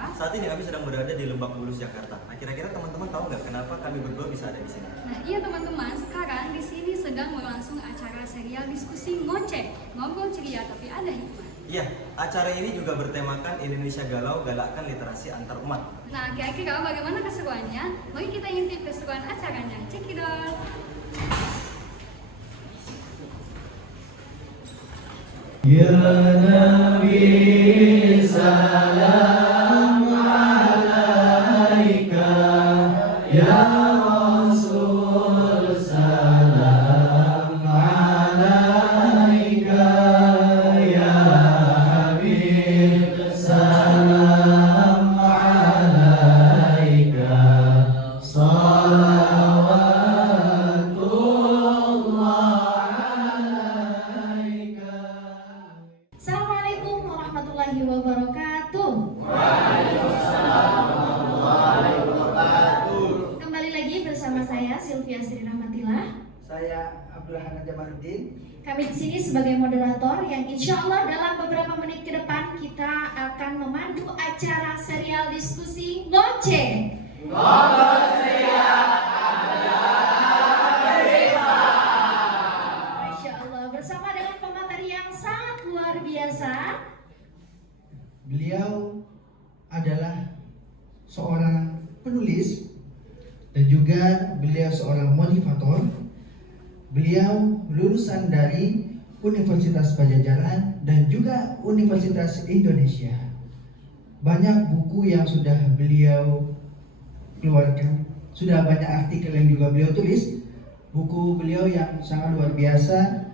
apa? Saat ini kami sedang berada di Lebak Bulus, Jakarta. Nah, kira-kira teman-teman tahu nggak kenapa kami berdua bisa ada di sini? Nah, iya teman-teman, sekarang di sini sedang berlangsung acara serial diskusi ngoceh, ngobrol ceria tapi ada hikmah. Iya, acara ini juga bertemakan Indonesia Galau, galakkan literasi antar umat. Nah, kira-kira bagaimana keseruannya? Mari kita intip keseruan acaranya. Check it out. Ya Nabi salam alaika, ya Rasul salam alaika, ya Habib salam alaika, salawatullah alaika. Assalamualaikum warahmatullahi wabarakatuh. Kembali lagi bersama saya Sylvia Sri Rahmatillah. Saya Abdurrahman Jamaluddin. Kami di sini sebagai moderator yang insya Allah dalam beberapa menit ke depan kita akan memandu acara serial diskusi ngoceh. Masya Allah, bersama dengan pemateri yang sangat luar biasa. Beliau adalah seorang penulis dan juga beliau seorang motivator. Beliau lulusan dari Universitas Pajajaran dan juga Universitas Indonesia. Banyak buku yang sudah beliau keluarkan, sudah banyak artikel yang juga beliau tulis. Buku beliau yang sangat luar biasa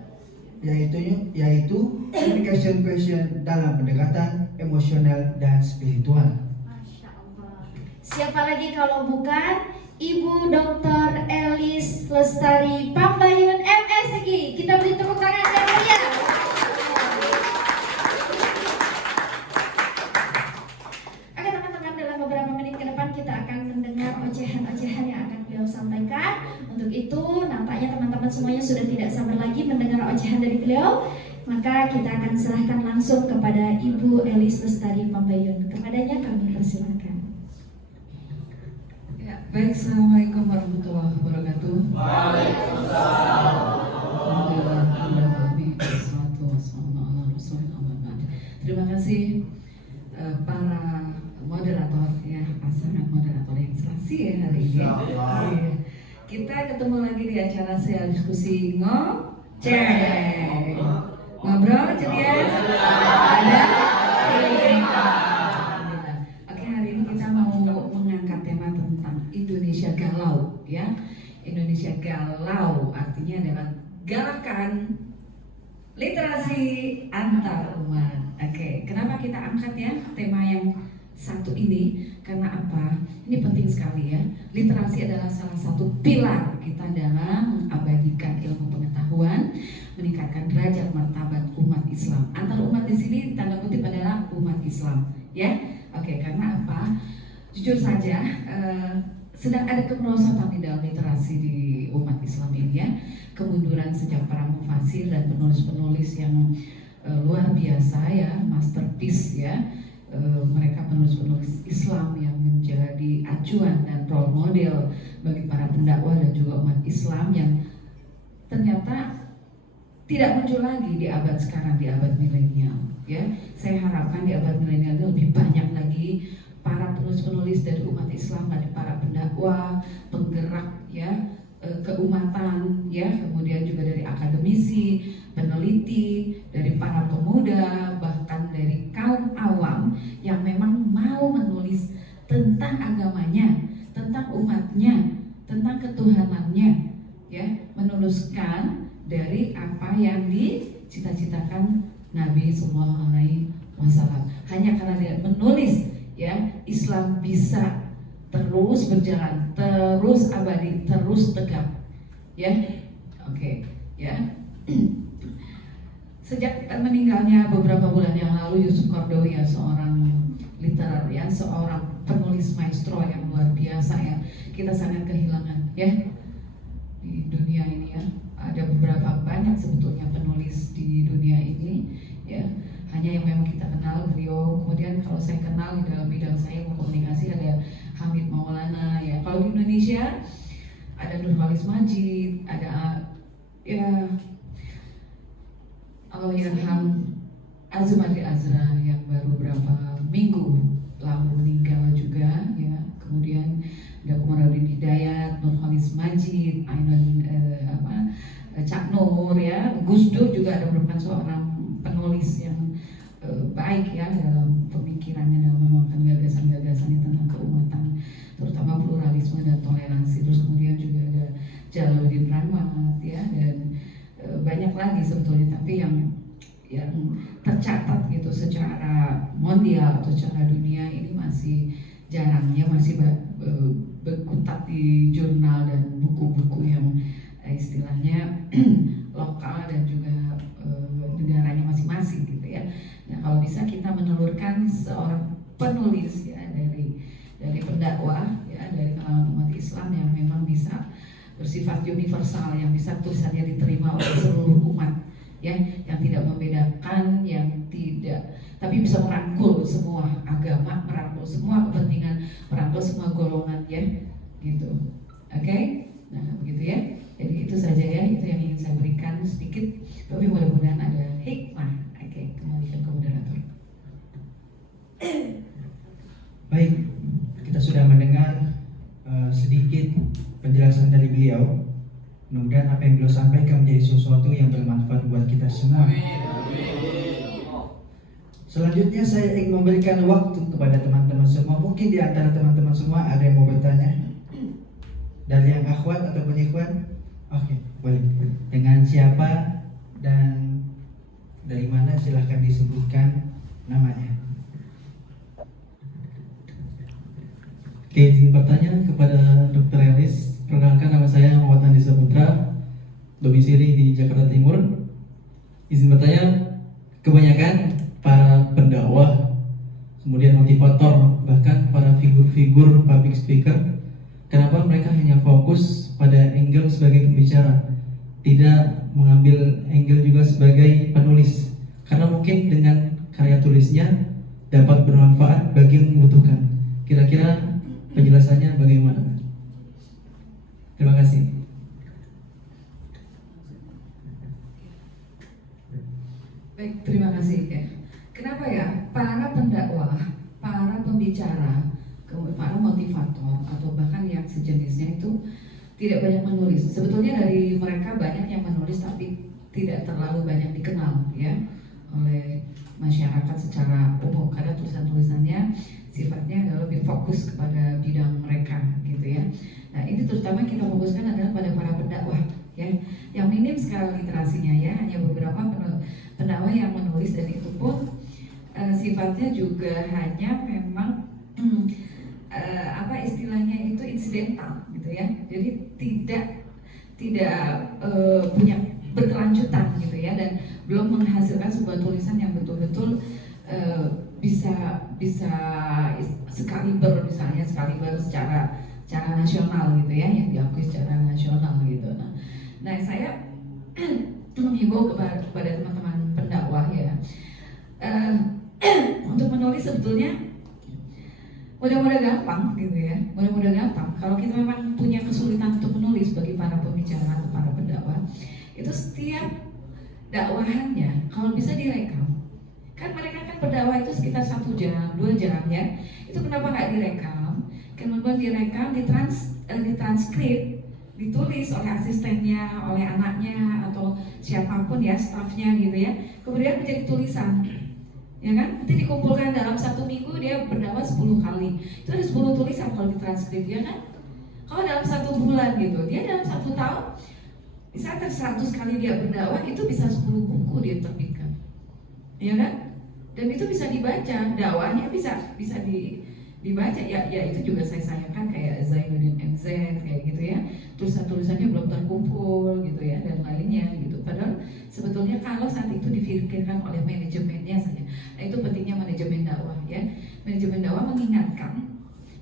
yaitu Communication Question dalam pendekatan emosional dan spiritual. Masya Allah. Siapa lagi kalau bukan Ibu Dr. Elis Lestari Pambayun MSG. Kita beri tepuk tangan yang meriah. Oke teman-teman, dalam beberapa menit ke depan kita akan mendengar ocehan-ocehan yang akan beliau sampaikan. Untuk itu nampaknya teman-teman semuanya sudah tidak sabar lagi mendengar ocehan dari beliau. Maka kita akan serahkan langsung kepada Ibu Elis Lestari Pambayun. Kepadanya kami persilakan. Ya, baik, Assalamualaikum warahmatullahi wabarakatuh. Terima kasih para moderator ya, pasangan moderator yang serasi ya hari ini. Iya. Kita ketemu lagi di acara serial diskusi ngoceh. Ngobrol ceria ada. Oke, hari ini kita mau mengangkat tema tentang Indonesia Galau ya. Indonesia Galau artinya adalah galakan literasi antar umat. Oke, kenapa kita angkat ya tema yang satu ini? Karena apa? Ini penting sekali ya. Literasi adalah salah satu pilar kita dalam mengabadikan ilmu pengetahuan, meningkatkan derajat martabat umat Islam. Antar umat di sini tanda kutip adalah umat Islam, ya. Oke, karena apa? Jujur saja, sedang ada kemerosotan di dalam literasi di umat Islam ini ya. Kemunduran sejak para mufasir dan penulis-penulis yang luar biasa ya, masterpiece ya. Mereka penulis-penulis Islam yang menjadi acuan dan role model bagi para pendakwah dan juga umat Islam yang ternyata tidak muncul lagi di abad sekarang, di abad milenial ya. Saya harapkan di abad milenial ini lebih banyak lagi para penulis-penulis dari umat Islam, dari para pendakwah, penggerak ya keumatan ya, kemudian juga dari akademisi, peneliti, dari para pemuda, bahkan dari kaum awam yang memang mau menulis tentang agamanya, tentang umatnya, tentang ketuhanannya ya, menuliskan dari apa yang dicita-citakan Nabi Sallallahu Alaihi Wasallam. Hanya karena dia menulis ya, Islam bisa terus berjalan, terus abadi, terus tegak ya. Oke ya. Sejak meninggalnya beberapa bulan yang lalu Yusuf Qaradawi ya, seorang literat ya, seorang penulis maestro yang luar biasa ya, kita sangat kehilangan ya di dunia ini ya. Ada beberapa banyak sebetulnya penulis di dunia ini ya, hanya yang memang kita kenal beliau. Kemudian kalau saya kenal di dalam bidang saya komunikasi ada Hamid Maulana ya. Kalau di Indonesia ada Nurholis Majid, ada ya Allahyarham Azumati Azra yang baru berapa minggu lalu meninggal juga ya. Kemudian ada Komarudin Hidayat, Nurholis Majid, Ainun Cak Nur ya, Gus Dur juga ada merupakan seorang penulis yang baik ya dalam pemikirannya, dalam memakan gagasan-gagasannya tentang keumatan, terutama pluralisme dan toleransi. Terus kemudian juga ada Jalaluddin Rahmat ya, dan banyak lagi sebetulnya, tapi yang tercatat gitu secara mondial atau secara dunia ini masih jarangnya, masih berkutat di jurnal dan buku-buku yang istilahnya lokal dan juga negaranya masing-masing gitu ya. Nah kalau bisa kita menelurkan seorang penulis ya dari pendakwah ya, dari kalangan umat Islam yang memang bisa bersifat universal, yang bisa tulisannya diterima oleh seluruh umat ya, yang tidak membedakan, yang tidak, tapi bisa merangkul semua agama, merangkul semua kepentingan, merangkul semua golongan ya gitu. Oke? Nah begitu ya. Jadi itu saja ya, itu yang ingin saya berikan sedikit, tapi mudah-mudahan ada hikmah. Oke, kembalikan ke moderator. Baik, kita sudah mendengar sedikit penjelasan dari beliau. Mudah-mudahan apa yang beliau sampaikan menjadi sesuatu yang bermanfaat buat kita semua. Selanjutnya saya ingin memberikan waktu kepada teman-teman semua. Mungkin di antara teman-teman semua ada yang mau bertanya dari yang akhwat ataupun ikhwan. Oke, boleh. Dengan siapa dan dari mana silahkan disebutkan namanya. Oke, izin bertanya kepada Dr. Elis. Perkenalkan, nama saya Muhammad Andi Saputra, domisili di Jakarta Timur. Izin bertanya, kebanyakan para pendakwah, kemudian motivator, bahkan para figur-figur public speaker, kenapa mereka hanya fokus pada angle sebagai pembicara, tidak mengambil angle juga sebagai penulis? Karena mungkin dengan karya tulisnya dapat bermanfaat bagi yang membutuhkan. Kira-kira penjelasannya bagaimana? Terima kasih. Baik, terima kasih ya. Kenapa ya para pendakwah, para pembicara, para motivator atau bahkan yang sejenisnya itu tidak banyak menulis? Sebetulnya dari mereka banyak yang menulis tapi tidak terlalu banyak dikenal ya oleh masyarakat secara umum, karena tulisan-tulisannya sifatnya adalah lebih fokus kepada bidang mereka gitu ya. Nah ini terutama kita fokuskan adalah pada para pendakwah ya, yang minim sekali literasinya ya, hanya beberapa pendakwah yang menulis, dan itu pun sifatnya juga hanya memang apa istilahnya itu insidental gitu ya, jadi tidak punya berkelanjutan gitu ya, dan belum menghasilkan sebuah tulisan yang betul-betul bisa sekaliber, misalnya sekaliber secara nasional gitu ya, yang diakui secara nasional gitu. Nah saya menghimbau kepada teman-teman pendakwah ya, untuk menulis sebetulnya mudah-mudahan gampang gitu ya, mudah-mudahan gampang. Kalau kita memang punya kesulitan untuk menulis, bagi para pembicara atau para pendakwah, itu setiap dakwahannya kalau bisa direkam. Kan mereka kan berdakwah itu sekitar 1 jam, 2 jam ya. Itu kenapa nggak direkam? Kemudian direkam, ditranskrip, ditulis oleh asistennya, oleh anaknya atau siapapun ya, stafnya gitu ya. Kemudian menjadi tulisan, ya kan? Nanti dikumpulkan dalam 1 minggu, dia berdakwah 10 kali. Itu ada 10 tulisan kalau ditranskrip, ya kan? Kalau dalam 1 bulan gitu, dia dalam 1 tahun, misalnya 100 kali dia berdakwah, itu bisa 10 buku dia terbitkan, ya kan? Dan itu bisa dibaca, dakwahnya bisa dibaca ya itu juga saya sayangkan kayak Zainuddin MZ kayak gitu ya, tulisannya belum terkumpul gitu ya, dan lainnya gitu. Padahal sebetulnya kalau saat itu dipikirkan oleh manajemennya saja. Nah itu pentingnya manajemen dakwah ya. Manajemen dakwah mengingatkan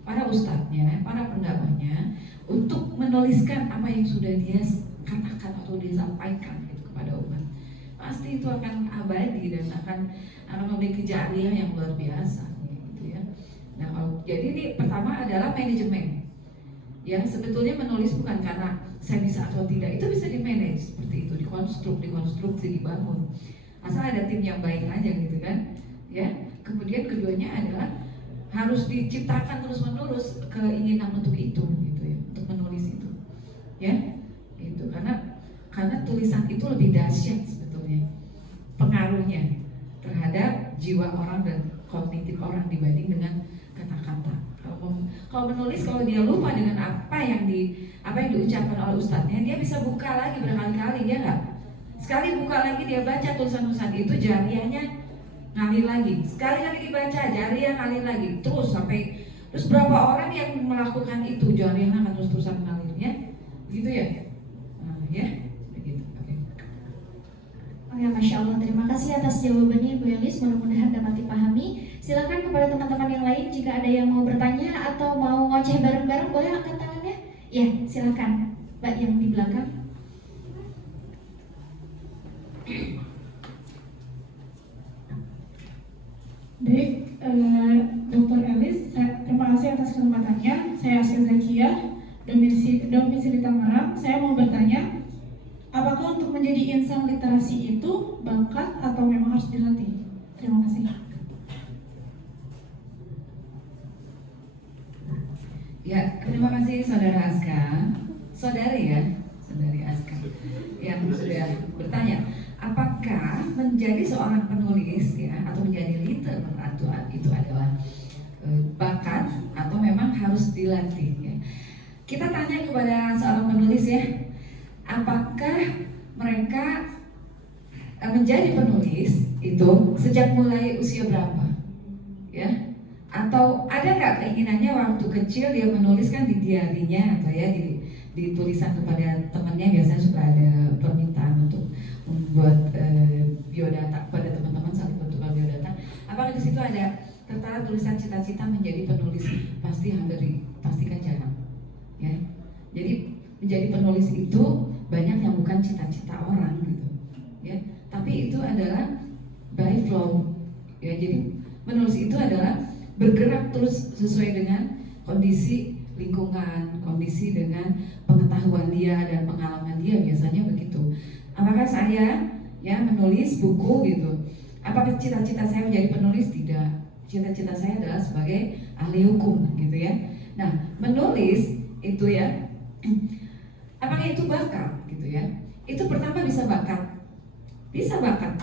para ustadznya, para pendakwahnya untuk menuliskan apa yang sudah dia katakan atau disampaikan gitu kepada umat. pasti itu akan abadi dan akan memiliki jariah yang luar biasa gitu ya. Nah, jadi ini pertama adalah manajemen. Ya, sebetulnya menulis bukan karena saya bisa atau tidak, itu bisa di-manage seperti itu, dikonstruksi, dibangun. Asal ada tim yang baik aja gitu kan. Ya. Kemudian keduanya adalah harus diciptakan terus-menerus keinginan untuk itu gitu ya, untuk menulis itu. Ya. Gitu karena tulisan itu lebih dahsyat sebetulnya pengaruhnya terhadap jiwa orang dan kognitif orang dibanding dengan kata-kata. Kalau menulis, kalau dia lupa dengan apa yang diucapkan oleh ustadznya, dia bisa buka lagi berkali-kali, dia nggak? Sekali buka lagi dia baca tulisan-tulisan itu, jariahnya ngalir lagi. Sekali lagi dibaca, jariah ngalir lagi, terus berapa orang yang melakukan itu, jariahnya akan terus-terusan mengalirnya, begitu ya? Nah, ya, begitu. Oke, Masya Allah, terima kasih atas jawabannya Ibu Elis, mudah-mudahan dapat dipahami. Silakan kepada teman-teman yang lain jika ada yang mau bertanya atau mau ngoceh bareng-bareng, boleh angkat tangannya? Ya, silakan, Mbak yang di belakang. Baik, Dr. Elis, terima kasih atas kesempatannya. Saya Asia Zakia, domisili Tangerang. Saya mau bertanya, apakah untuk menjadi insan literasi itu bakat atau memang harus dilatih? Terima kasih. Ya, terima kasih Saudara Aska, Saudari Aska yang sudah bertanya, apakah menjadi seorang penulis ya atau menjadi literatur itu adalah bakat atau memang harus dilatih ya? Kita tanya kepada seorang penulis ya, apakah mereka menjadi penulis itu sejak mulai usia berapa ya? Atau ada nggak keinginannya waktu kecil dia menuliskan di diarinya atau ya di tulisan kepada temannya, biasanya suka ada permintaan untuk membuat biodata pada teman-teman saat bentukan biodata. Apakah di situ ada tertera tulisan cita-cita menjadi penulis? Pastikan jarang ya. Jadi menjadi penulis itu banyak yang bukan cita-cita orang gitu ya, tapi itu adalah by flow ya. Jadi menulis itu adalah bergerak terus sesuai dengan kondisi lingkungan, kondisi dengan pengetahuan dia dan pengalaman dia, biasanya begitu. Apakah saya ya menulis buku gitu? Apakah cita-cita saya menjadi penulis? Tidak. Cita-cita saya adalah sebagai ahli hukum gitu ya. Nah, menulis itu ya, apakah itu bakat gitu ya? Itu pertama bisa bakat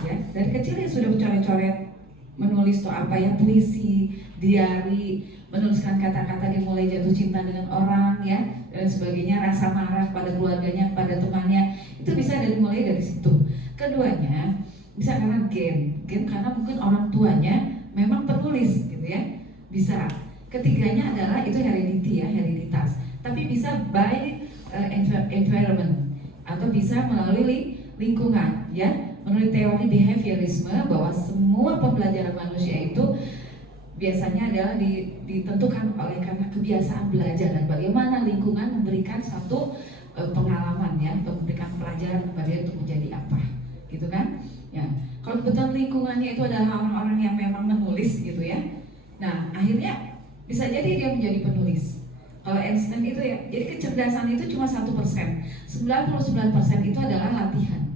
ya. Dari kecil ya sudah mencoret-coret menulis tuh apa ya, puisi, diari, menuliskan kata-kata dia mulai jatuh cinta dengan orang ya dan sebagainya, rasa marah pada keluarganya, pada temannya, itu bisa mulai dari situ. Keduanya bisa karena gen karena mungkin orang tuanya memang penulis gitu ya, bisa. Ketiganya adalah itu hereditas, tapi bisa by environment atau bisa melalui lingkungan ya. Menurut teori behaviorisme bahwa semua pembelajaran manusia itu biasanya adalah ditentukan oleh karena kebiasaan belajar dan bagaimana lingkungan memberikan satu pengalaman ya, untuk memberikan pelajaran kepada dia untuk menjadi apa, gitu kan? Ya, kalau kebetulan lingkungannya itu adalah orang-orang yang memang menulis gitu ya, nah akhirnya bisa jadi dia menjadi penulis. Kalau Einstein itu ya, jadi kecerdasan itu cuma 1%, 99% itu adalah latihan,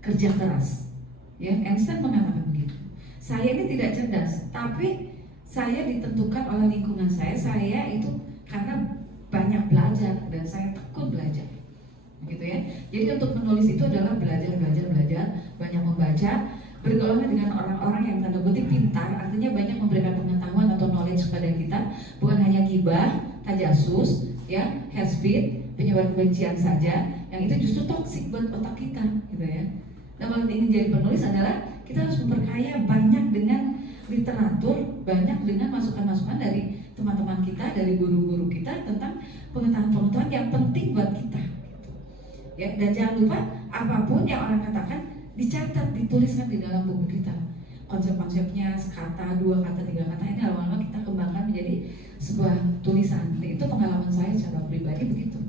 kerja keras. Ya, Einstein mengatakan begitu. Saya ini tidak cerdas, tapi saya ditentukan oleh lingkungan saya. Saya itu karena banyak belajar dan saya tekun belajar, gitu ya. Jadi untuk menulis itu adalah belajar, banyak membaca, bergaul dengan orang-orang yang tanda kutip pintar, artinya banyak memberikan pengetahuan atau knowledge kepada kita, bukan hanya gibah, tajasus, ya, hate speech, penyebar kebencian saja, yang itu justru toksik buat otak kita, gitu ya. Nah, kalau ingin jadi penulis adalah kita harus memperkaya banyak dengan literatur, banyak dengan masukan-masukan dari teman-teman kita, dari guru-guru kita tentang pengetahuan-pengetahuan yang penting buat kita. Gitu. Ya, dan jangan lupa apapun yang orang katakan dicatat, dituliskan di dalam buku kita. Konsep-konsepnya, sekata, 2 kata, 3 kata, ini lama-lama kita kembangkan menjadi sebuah tulisan. Dan itu pengalaman saya secara pribadi begitu.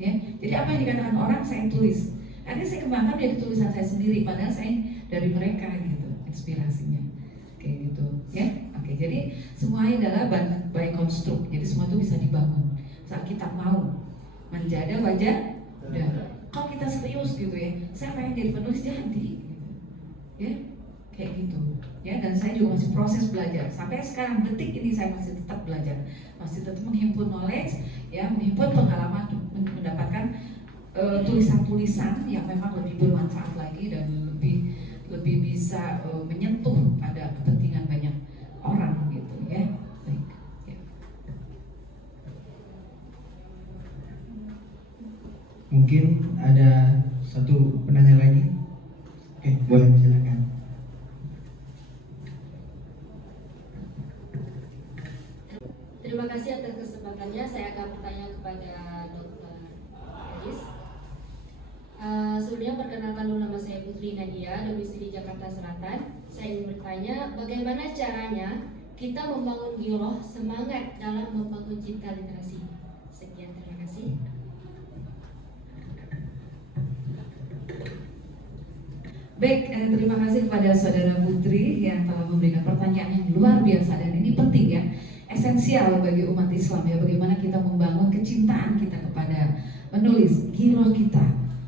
Ya, jadi apa yang dikatakan orang saya tulis. Akhirnya saya kembangkan jadi tulisan saya sendiri, padahal saya dari mereka gitu, inspirasinya kayak gitu ya. Oke, jadi semuanya adalah by construct, jadi semua itu bisa dibangun saat kita mau menjaga wajah. Udah, kalau kita serius gitu ya, saya pengen jadi penulis, jadi gitu. Ya, kayak gitu ya. Dan saya juga masih proses belajar sampai sekarang, detik ini saya masih tetap belajar, masih tetap menghimpun knowledge ya, menghimpun pengalaman untuk mendapatkan tulisan-tulisan yang memang lebih bermanfaat lagi dan lebih bisa menyentuh pada kepentingan banyak orang gitu ya. Baik ya. Mungkin ada satu penanya lagi. Oke, boleh silakan. Terima kasih atas kesempatannya. Saya akan bertanya kepada Dr. Elis. Sebelumnya perkenalkan dulu, nama saya Putri Nadia, domisili Jakarta Selatan. Saya ingin bertanya, bagaimana caranya kita membangun giroh semangat dalam membangun cinta literasi? Sekian, terima kasih. Baik, terima kasih kepada saudara Putri yang telah memberikan pertanyaan yang luar biasa, dan ini penting ya, esensial bagi umat Islam ya, bagaimana kita membangun kecintaan kita kepada menulis, giroh kita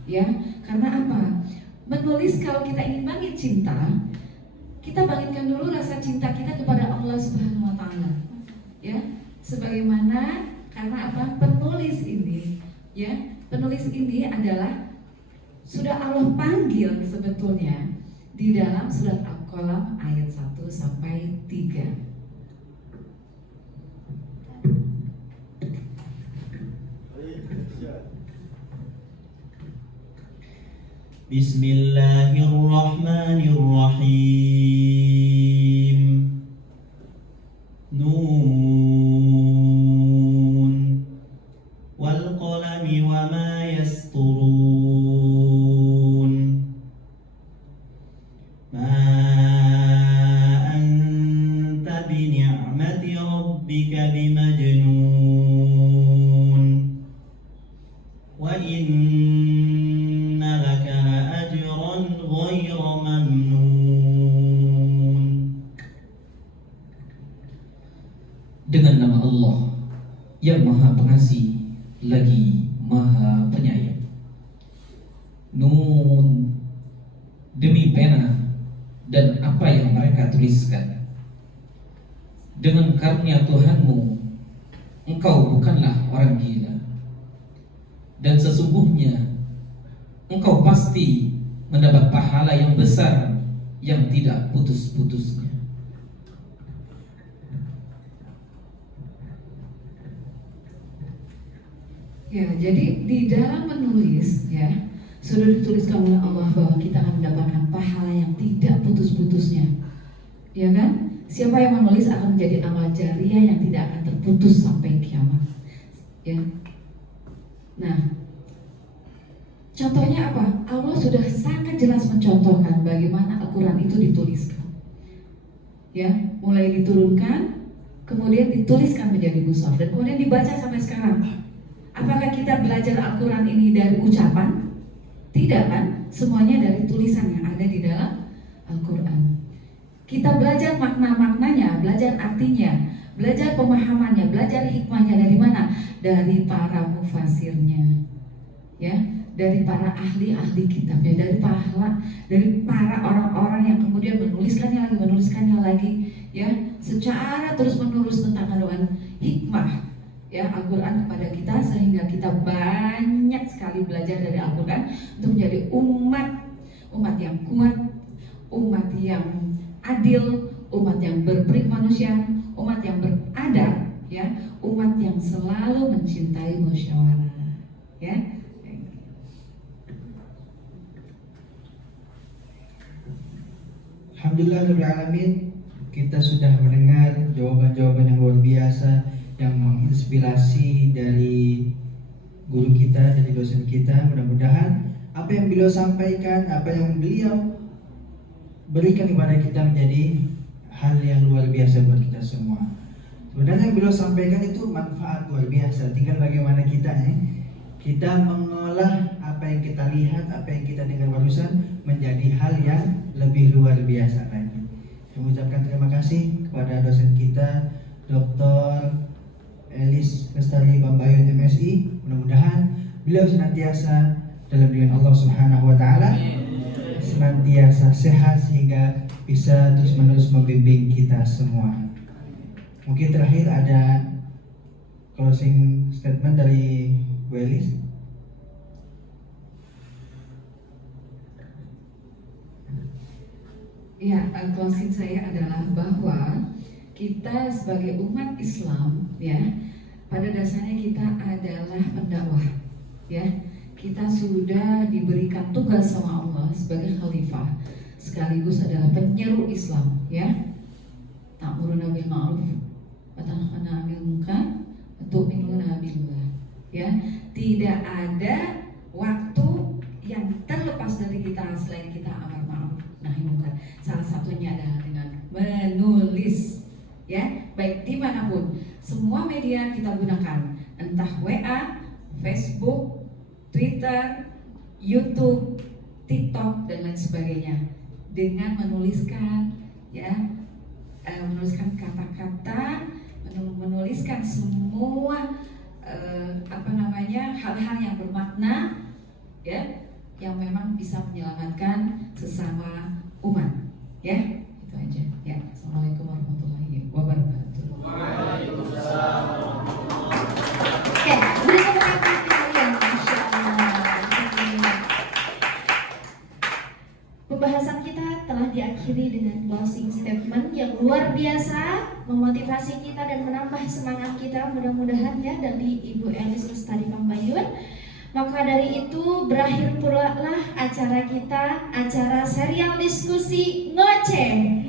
ya. Karena apa? Menulis, kalau kita ingin bangkit cinta, kita bangkitkan dulu rasa cinta kita kepada Allah Subhanahu wa taala. Ya, sebagaimana karena apa? Penulis ini ya, penulis ini adalah sudah Allah panggil sebetulnya di dalam surat Al-Qalam ayat 1 sampai 3. Bismillahirrahmanirrahim. Nun wal qalami wa ma yasturun. Ma anta bi ni'mati rabbika bimajnun. Wa inna laka la'ajran ghayra mamnun. Dengan nama Allah yang Maha Pengasih lagi Maha Penyayang. Nun, demi pena dan apa yang mereka tuliskan. Dengan karunia Tuhanmu, engkau bukanlah orang gila, dan sesungguhnya engkau pasti mendapat pahala yang besar yang tidak putus-putusnya. Ya, jadi di dalam menulis ya, sudah dituliskan oleh Allah bahwa kita akan mendapatkan pahala yang tidak putus-putusnya. Ya kan? Siapa yang menulis akan menjadi amal jariah yang tidak akan terputus sampai kiamat. Ya. Nah, contohnya apa? Allah sudah sangat jelas mencontohkan bagaimana Al-Quran itu dituliskan. Ya, mulai diturunkan, kemudian dituliskan menjadi mushaf, dan kemudian dibaca sampai sekarang. Apakah kita belajar Al-Quran ini dari ucapan? Tidak kan? Semuanya dari tulisan yang ada di dalam Al-Quran. Kita belajar makna-maknanya, belajar artinya, belajar pemahamannya, belajar hikmahnya dari mana? Dari para mufasirnya, ya, dari para ahli-ahli kitabnya, dari para orang-orang yang kemudian menuliskannya lagi, ya, secara terus-menerus tentang kandungan hikmah ya Al-Quran kepada kita, sehingga kita banyak sekali belajar dari Al-Quran untuk menjadi umat yang kuat, umat yang adil, umat yang berperi kemanusiaan, umat yang beradab, ya, umat yang selalu mencintai musyawarah, ya. Alhamdulillahirrahmanirrahim. Kita sudah mendengar jawaban-jawaban yang luar biasa yang menginspirasi dari guru kita, dari dosen kita. Mudah-mudahan apa yang beliau sampaikan, apa yang beliau berikan kepada kita menjadi hal yang luar biasa buat kita semua. Sebenarnya yang beliau sampaikan itu manfaat luar biasa. Tinggal bagaimana kita mengolah apa apa yang kita lihat, apa yang kita dengar barusan menjadi hal yang lebih luar biasa lagi. Mengucapkan terima kasih kepada dosen kita, Dr. Elis Lestari Bambayun MSI. Mudah-mudahan beliau senantiasa dalam lindungan Allah Subhanahu wa taala, senantiasa sehat sehingga bisa terus-menerus membimbing kita semua. Mungkin terakhir ada closing statement dari Bu Elis. Ya, closing saya adalah bahwa kita sebagai umat Islam, ya, pada dasarnya kita adalah pendakwah, ya. Kita sudah diberikan tugas sama Allah sebagai khalifah, sekaligus adalah penyeru Islam, ya. Ta'muruna bil ma'ruf wa tanhauna 'anil munkar wa tu'minuna billah, ya. Tidak ada waktu yang terlepas dari kita selain kita amar ma'ruf nahi munkar. Salah satunya adalah dengan menulis, ya, baik dimanapun. Semua media kita gunakan, entah WA, Facebook, Twitter, YouTube, TikTok, dan lain sebagainya. Dengan menuliskan, ya, menuliskan kata-kata, menuliskan semua hal-hal yang bermakna, ya, yang memang bisa menyelamatkan sesama umat, ya, itu aja. Ya, assalamualaikum warahmatullahi wabarakatuh. Waalaikumsalam. Oke, beri tepuk tangan untuk kalian, Masya Allah. Pembahasan kita telah diakhiri dengan closing statement yang luar biasa, memotivasi kita dan menambah semangat kita, mudah-mudahan ya, dari Ibu Elis Lestari Bambayun. Maka dari itu berakhir pula lah acara kita, acara serial diskusi ngoceh.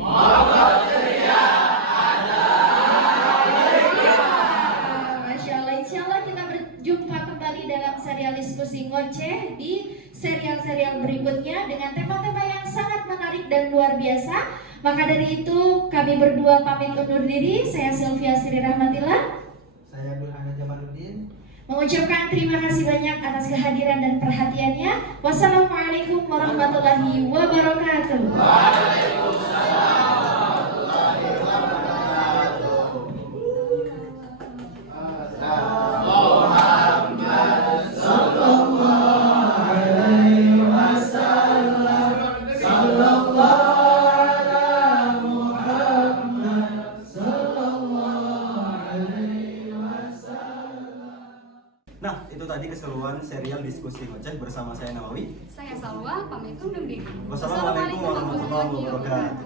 Masya Allah, insya Allah kita berjumpa kembali dalam serial diskusi ngoceh di serial-serial berikutnya dengan tema-tema yang sangat menarik dan luar biasa. Maka dari itu kami berdua pamit undur diri. Saya Sylvia Sri Rahmatillah. Saya Abdul Hana Jamaluddin. Mengucapkan terima kasih banyak atas kehadiran dan perhatiannya. Wassalamualaikum warahmatullahi wabarakatuh. Waalaikumsalam. Nah, itu tadi keseruan serial diskusi ngoceh bersama saya Nawawi. Saya Salwa, pamit undur diri. Wassalamualaikum warahmatullahi wabarakatuh.